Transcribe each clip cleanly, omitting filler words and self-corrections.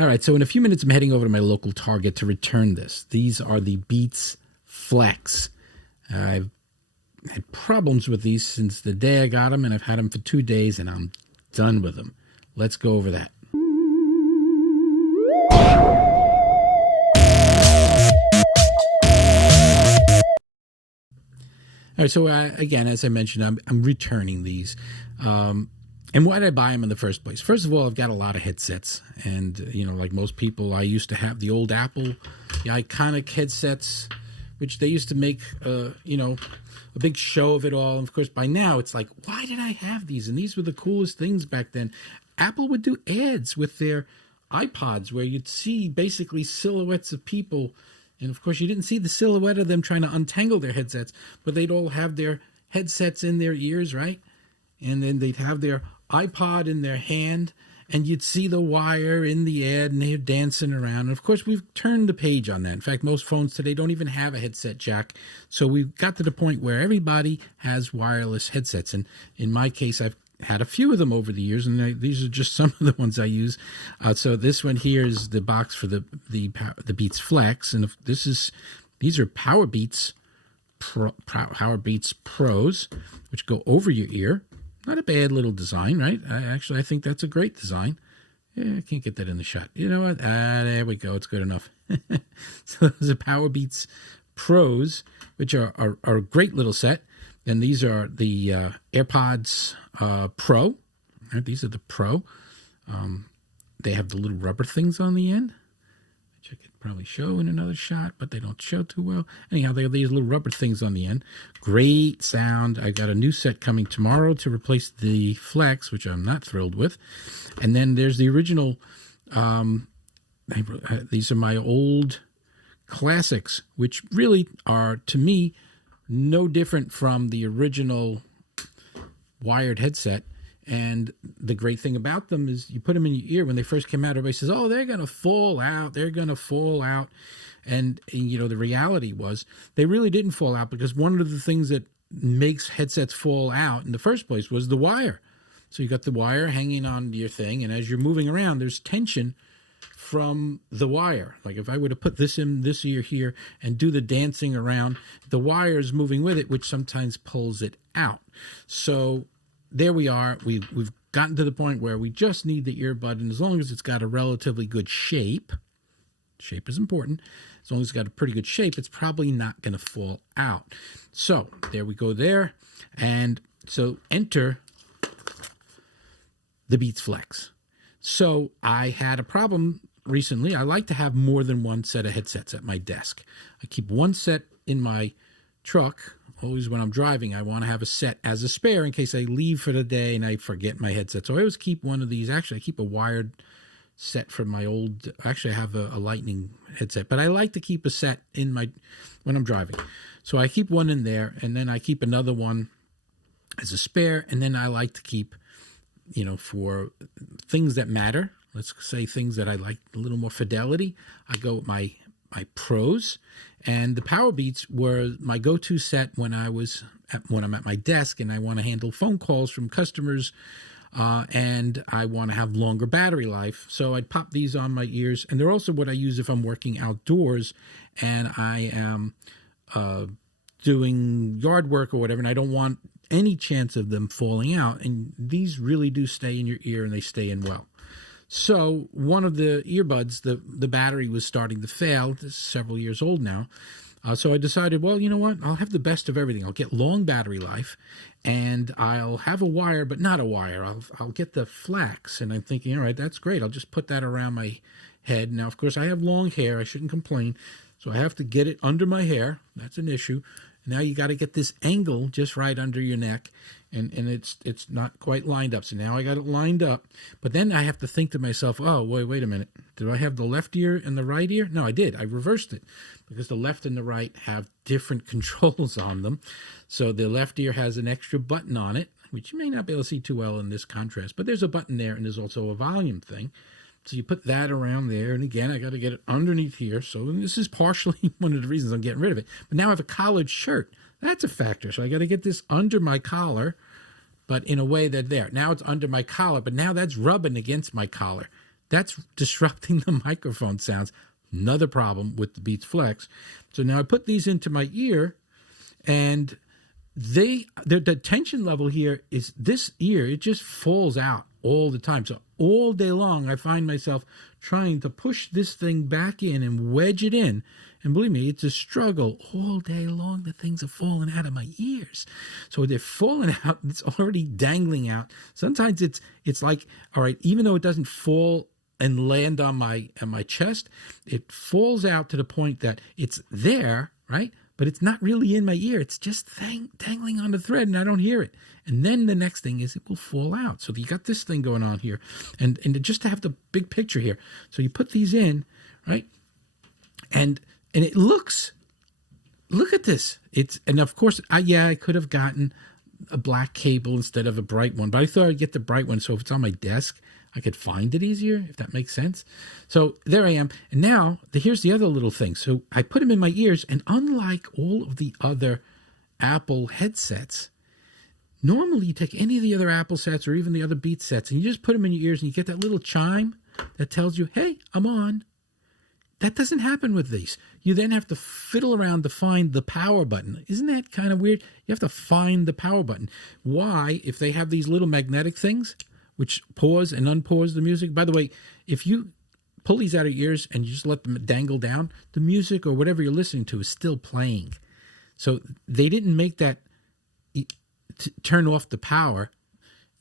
All right, so in a few minutes, I'm heading over to my local Target to return this. These are the Beats Flex. I've had problems with these since the day I got them, and I've had them for 2 days, and I'm done with them. Let's go over that. All right, so again, as I mentioned, I'm returning these. And why did I buy them in the first place? First of all, I've got a lot of headsets. And, like most people, I used to have the old Apple, the iconic headsets, which they used to make, a big show of it all. And, of course, by now, it's like, why did I have these? And these were the coolest things back then. Apple would do ads with their iPods where you'd see basically silhouettes of people. And, of course, you didn't see the silhouette of them trying to untangle their headsets, but they'd all have their headsets in their ears, right? And then they'd have their iPod in their hand, and you'd see the wire in the ad, and they're dancing around. And, of course, we've turned the page on that. In fact, most phones today don't even have a headset jack. So we've got to the point where everybody has wireless headsets. And in my case, I've had a few of them over the years, and these are just some of the ones I use. So this one here is the box for the Beats Flex, and these are Power Beats Pros, which go over your ear. Not a bad little design, right? I think that's a great design. Yeah, I can't get that in the shot. You know what? There we go. It's good enough. So those are Power Beats Pros, which are a great little set. And these are the AirPods Pro. Right? These are the Pro. They have the little rubber things on the end, which I could probably show in another shot, but they don't show too well. Anyhow, they have these little rubber things on the end. Great sound. I got a new set coming tomorrow to replace the Flex, which I'm not thrilled with. And then there's the original. These are my old classics, which really are, to me, no different from the original wired headset. And the great thing about them is you put them in your ear. When they first came out, everybody says, oh, they're going to fall out. They're going to fall out. And, the reality was they really didn't fall out, because one of the things that makes headsets fall out in the first place was the wire. So you got the wire hanging on your thing, and as you're moving around, there's tension from the wire. Like if I were to put this in this ear here and do the dancing around, the wire is moving with it, which sometimes pulls it out. So there we are. We've gotten to the point where we just need the earbud, and as long as it's got a relatively good shape is important. As long as it's got a pretty good shape, it's probably not going to fall out. So there we go there. And so enter the Beats Flex. So I had a problem recently. I like to have more than one set of headsets at my desk. I keep one set in my truck. Always when I'm driving, I want to have a set as a spare in case I leave for the day and I forget my headset. So I always keep one of these. Actually, I keep a wired set from my old, actually I have a lightning headset, but I like to keep a set in when I'm driving. So I keep one in there, and then I keep another one as a spare. And then I like to keep, for things that matter, let's say things that I like a little more fidelity, I go with my Pros. And the Power Beats were my go-to set when I'm at my desk and I want to handle phone calls from customers, and I want to have longer battery life. So I'd pop these on my ears, and they're also what I use if I'm working outdoors and I am doing yard work or whatever, and I don't want any chance of them falling out. And these really do stay in your ear, and they stay in well. So one of the earbuds, the battery was starting to fail. This is several years old now. So I decided, well, you know what? I'll have the best of everything. I'll get long battery life, and I'll have a wire, but not a wire. I'll get the Flex. And I'm thinking, all right, that's great. I'll just put that around my head. Now, of course, I have long hair. I shouldn't complain. So I have to get it under my hair. That's an issue. Now you got to get this angle just right under your neck, and it's not quite lined up. So now I got it lined up, but then I have to think to myself, oh, wait a minute. Did I have the left ear and the right ear? No, I did. I reversed it, because the left and the right have different controls on them. So the left ear has an extra button on it, which you may not be able to see too well in this contrast, but there's a button there, and there's also a volume thing. So you put that around there, and again, I got to get it underneath here. So this is partially one of the reasons I'm getting rid of it. But now I have a collared shirt. That's a factor. So I got to get this under my collar, but in a way that there. Now it's under my collar, but now that's rubbing against my collar. That's disrupting the microphone sounds. Another problem with the Beats Flex. So now I put these into my ear, and the tension level here is this ear, it just falls out all the time. So all day long, I find myself trying to push this thing back in and wedge it in. And believe me, it's a struggle all day long. The things are falling out of my ears. So they're falling out. It's already dangling out. Sometimes it's like, all right, even though it doesn't fall and land on my chest, it falls out to the point that it's there, right? But it's not really in my ear. It's just dangling on the thread, and I don't hear it. And then the next thing is it will fall out. So you got this thing going on here. And just to have the big picture here. So you put these in, right? And it looks, look at this. And of course, I could have gotten a black cable instead of a bright one, but I thought I'd get the bright one. So if it's on my desk, I could find it easier, if that makes sense. So there I am. And now here's the other little thing. So I put them in my ears, and unlike all of the other Apple headsets, normally you take any of the other Apple sets or even the other Beats sets, and you just put them in your ears, and you get that little chime that tells you, hey, I'm on. That doesn't happen with these. You then have to fiddle around to find the power button. Isn't that kind of weird? You have to find the power button. Why, if they have these little magnetic things, which pause and unpause the music. By the way, if you pull these out of your ears and you just let them dangle down, the music or whatever you're listening to is still playing. So they didn't make that turn off the power,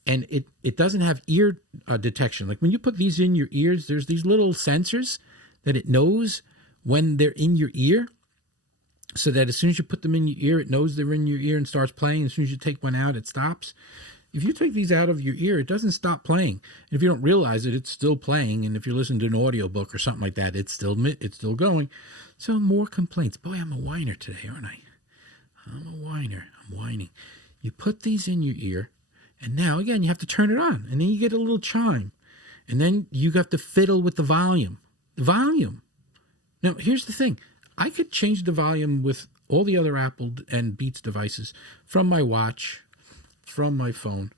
and it doesn't have ear detection. Like when you put these in your ears, there's these little sensors that it knows when they're in your ear, so that as soon as you put them in your ear, it knows they're in your ear and starts playing. As soon as you take one out, it stops. If you take these out of your ear, it doesn't stop playing. And if you don't realize it, it's still playing. And if you're listening to an audiobook or something like that, it's still going. So more complaints. Boy, I'm a whiner today, aren't I? I'm a whiner. I'm whining. You put these in your ear, and now, again, you have to turn it on. And then you get a little chime. And then you have to fiddle with the volume. The volume. Now, here's the thing. I could change the volume with all the other Apple and Beats devices from my watch, from my phone.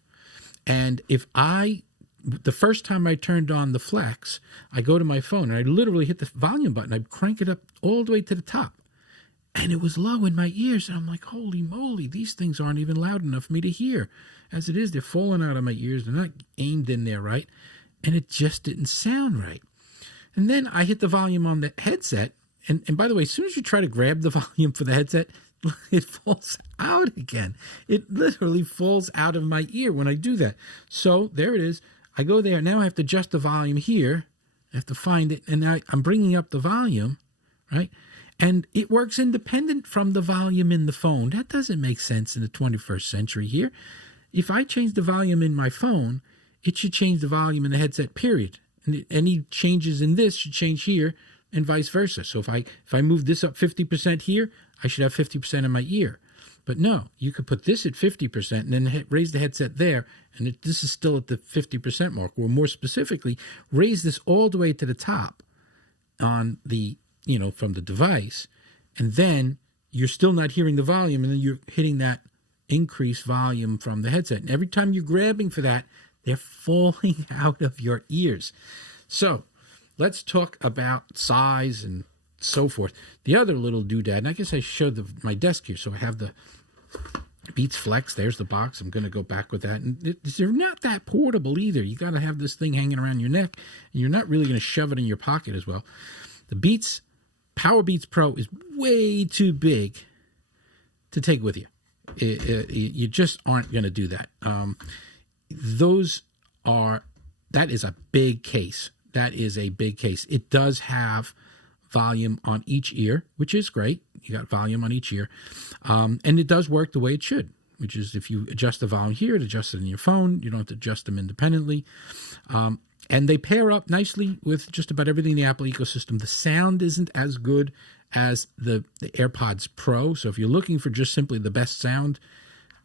And if the first time I turned on the Flex, I go to my phone and I literally hit the volume button. I crank it up all the way to the top. And it was low in my ears. And I'm like, holy moly, these things aren't even loud enough for me to hear. As it is, they're falling out of my ears. They're not aimed in there right. And it just didn't sound right. And then I hit the volume on the headset. And by the way, as soon as you try to grab the volume for the headset, it falls out again. It literally falls out of my ear when I do that. So there it is. I go there. Now I have to adjust the volume here. I have to find it. And now I'm bringing up the volume, right? And it works independent from the volume in the phone. That doesn't make sense in the 21st century here. If I change the volume in my phone, it should change the volume in the headset, period. And any changes in this should change here, and vice versa. So if I move this up 50% here, I should have 50% in my ear. But no, you could put this at 50% and then raise the headset there, and this is still at the 50% mark. Or more specifically, raise this all the way to the top on the, from the device, and then you're still not hearing the volume, and then you're hitting that increased volume from the headset. And every time you're grabbing for that, they're falling out of your ears. So let's talk about size and so forth. The other little doodad, and I guess I showed my desk here. So I have the Beats Flex. There's the box. I'm going to go back with that. And they're not that portable either. You got to have this thing hanging around your neck, and you're not really going to shove it in your pocket as well. The Beats Power Beats Pro is way too big to take with you. You just aren't going to do that. That is a big case. That is a big case. It does have volume on each ear, which is great. You got volume on each ear. And it does work the way it should, which is if you adjust the volume here, it adjusts it in your phone. You don't have to adjust them independently. And they pair up nicely with just about everything in the Apple ecosystem. The sound isn't as good as the AirPods Pro. So if you're looking for just simply the best sound,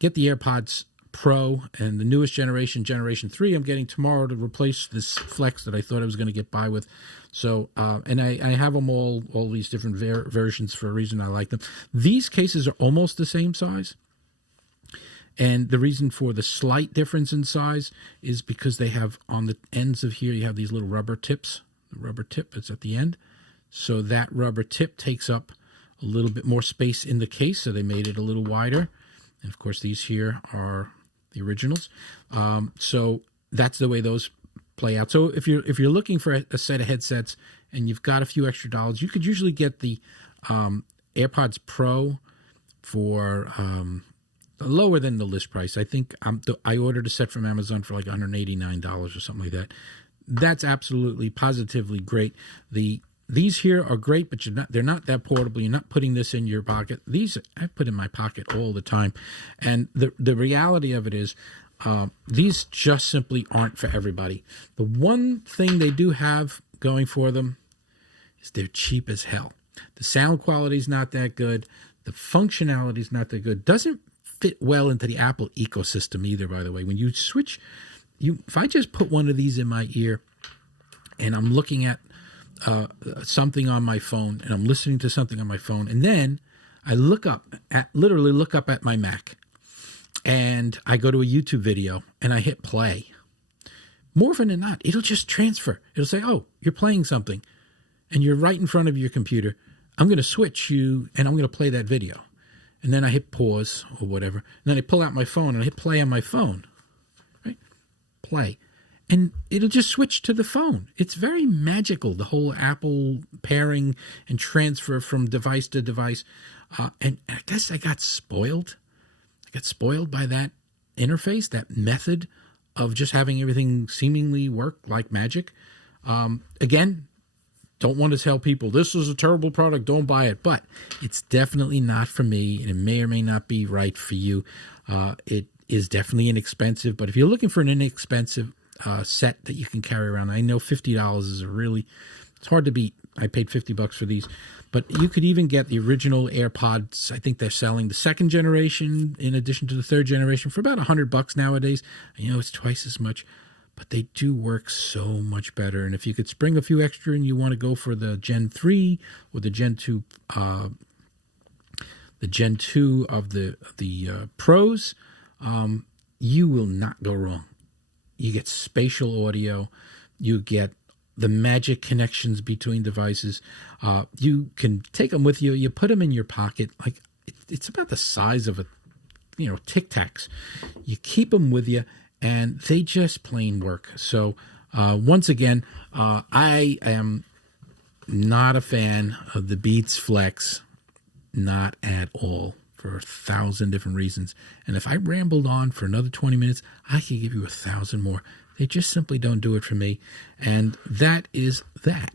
get the AirPods Pro and the newest generation 3 I'm getting tomorrow to replace this Flex that I thought I was going to get by with. So and I have them all these different versions for a reason. I like them. These cases are almost the same size, And the reason for the slight difference in size is because they have on the ends of here, you have these little rubber tips. The rubber tip is at the end. So that rubber tip takes up a little bit more space in the case. So they made it a little wider. And of course, these here are the originals. So that's the way those play out. So if you're looking for a set of headsets and you've got a few extra dollars, you could usually get the AirPods Pro for lower than the list price. I think I ordered a set from Amazon for like $189 or something like that. That's absolutely positively great. These here are great, but they're not that portable. You're not putting this in your pocket. These I put in my pocket all the time. And the reality of it is these just simply aren't for everybody. The one thing they do have going for them is they're cheap as hell. The sound quality is not that good. The functionality is not that good. Doesn't fit well into the Apple ecosystem either, by the way. When you switch, if I just put one of these in my ear and I'm looking at something on my phone and I'm listening to something on my phone, and then I literally look up at my Mac and I go to a YouTube video and I hit play, more often than not, it'll just transfer. It'll say, oh, you're playing something and you're right in front of your computer. I'm going to switch you and I'm going to play that video. And then I hit pause or whatever. And then I pull out my phone and I hit play on my phone. Right? Play. And it'll just switch to the phone. It's very magical, the whole Apple pairing and transfer from device to device. And I guess I got spoiled. I got spoiled by that interface, that method of just having everything seemingly work like magic. Again, don't want to tell people this is a terrible product, don't buy it. But it's definitely not for me, and it may or may not be right for you. It is definitely inexpensive, but if you're looking for an inexpensive set that you can carry around, I know $50 is it's hard to beat. I paid $50 for these, but you could even get the original AirPods. I think they're selling the second generation in addition to the third generation for about $100 nowadays. I know it's twice as much, but they do work so much better. And if you could spring a few extra and you want to go for the Gen 3 or the Gen 2, of the Pros, you will not go wrong. You get spatial audio. You get the magic connections between devices. You can take them with you. You put them in your pocket. Like it's about the size of Tic Tacs. You keep them with you, and they just plain work. So once again, I am not a fan of the Beats Flex, not at all, for 1,000 different reasons. And if I rambled on for another 20 minutes, I could give you 1,000 more. They just simply don't do it for me. And that is that.